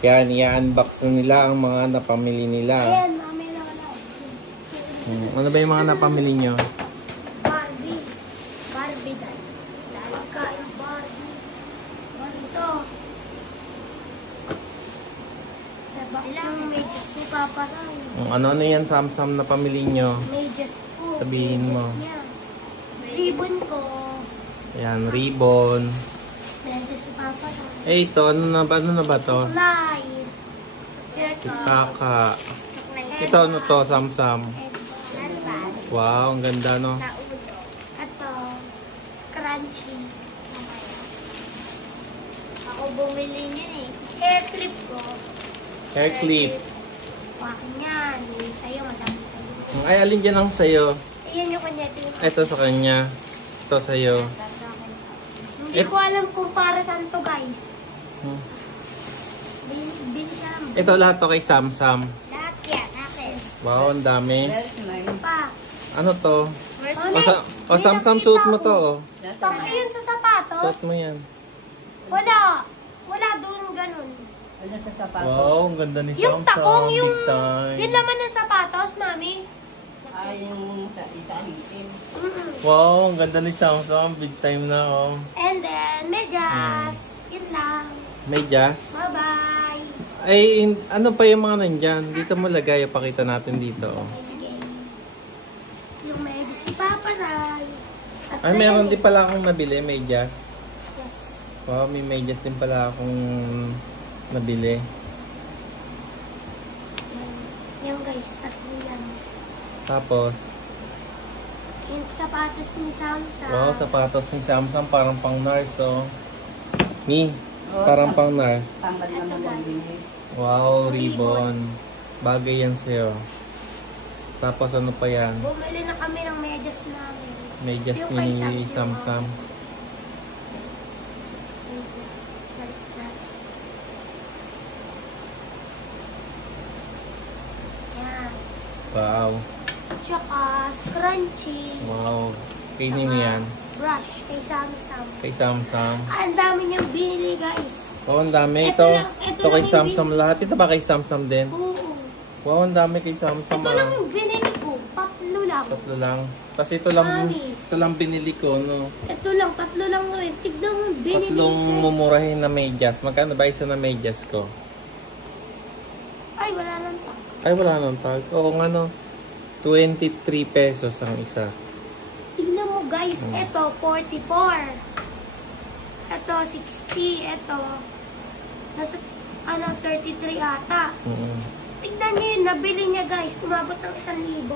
Yan, i-unbox na nila ang mga napamili nila. Ayan, mami lang na. Ano ba yung mga napamili nyo? Barbie. Barbie dahil. Dahil ka yung Barbie. Ito. Diba? Yung medyas ni Papa Ray. Ano yan, Samsam, na pamili nyo? Medyas po. Sabihin mo. Ribbon ko. Yan, ribbon. Medyas ni Papa Ray. Eh, ito, ano na ba to? Light. Pitaka. Ito, ano to, Samsam? Wow, ang ganda, no? Ito, scrunchie. Ako bumili niyan eh. Hair clip ko. Hair clip. Wakin yan. Yung sa'yo, madami sa'yo. Ay, alin dyan ang sa'yo? Ayan yung kanya. Ito sa kanya. Ito sa'yo. Hindi ko alam kung para saan to, guys. Bili siya lang. Ito lahat to kay Samsam. Lahat yan, akin. Wow, ang dami. Pa. Ano to? O, May Samsam, nakita suot mo ko. to, oh. Pang ayun sa sapatos. Suot mo yan. Wala. Wala doon ganun. Ano sa sapatos? Wow, ang ganda ni Yung Samsam. takong, yung... Big time. Yun naman ng sapatos, mami. Ay, yung isa-hitin. Wow, ang ganda ni Samsam. Big time na, oh. And then, medyas. Yun lang. Medyas. Bye-bye. Ay, ano pa yung mga nandyan? Dito mo lagay. Pakita natin dito, oh. Sige. Yung medyas ni Papa Ray. At Ay, meron din pala akong nabili, medyas. Yes. Wow, may medyas din pala akong nabili. Yan. Yan guys, tatlo yan. Tapos, Yung sapatos ni Samsam. wow, sapatos ni Samsam. Parang pang nurse, oh. Mi, parang pang nurse. Tanggal naman ang bini. Wow, ribbon. Bagay yan sa'yo. Tapos ano pa yan? Bumili na kami ng medyas namin. Medyas Yung kay ni Samsam. Yan. Wow. Tsaka scrunchie. Wow. Kainin mo yan. Brush kay Samsam. Kay Samsam. Ang dami niyang binili guys. Wow, ang dami. Ito Ito, lang- ito ito kay lang yung Samsam lahat. Ito ba kay Samsam din? Oo. Wow, ang dami kay Samsam. Ito lang yung binili ko. Tatlo lang. Tatlo lang. Kasi ito lang binili ko, no? Ito lang, tatlo lang rin. Tignan mo, binili Tatlong guys. mumurahin na medyas. Magkano ba isa na medyas ko? Ay, wala lang pa. Ay, wala nang tag. Oo nga, no? 23 pesos ang isa. Tignan mo guys, ito 44. Ito 60. Ito nasa 33 ata. Tignan niyo yun, nabili niya guys. Umabot ng 1,000.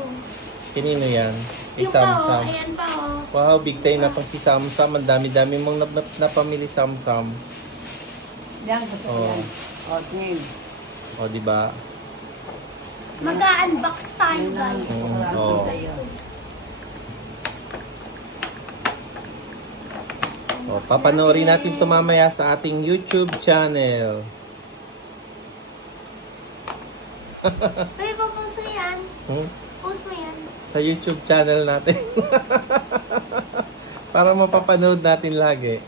Kanino yan? Kay Yung pa oh, Samsam. ayan pa oh. Wow, big time na tong si Samsam. Ang dami-dami mong napamili Samsam. Yan, gusto ko yan. O, tingin. O, di ba? Mag-unbox tayo guys. Oo. O, papanoorin natin ito mamaya sa ating YouTube channel. Ay, papost mo yan. Post mo yan. Sa YouTube channel natin. Para mapapanood natin lagi.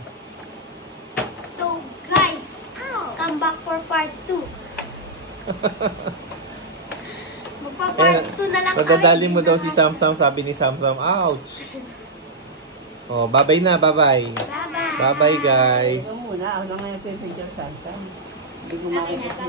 So guys, come back for part 2. Magpa-part 2 na lang kami. Pagdadali mo daw si Samsam, sabi ni Samsam, ouch! Oh, bye-bye na, bye-bye. Bye-bye. Bye-bye, guys. Ito muna, ako lang ngayon pipicture sa Hindi ko makikita.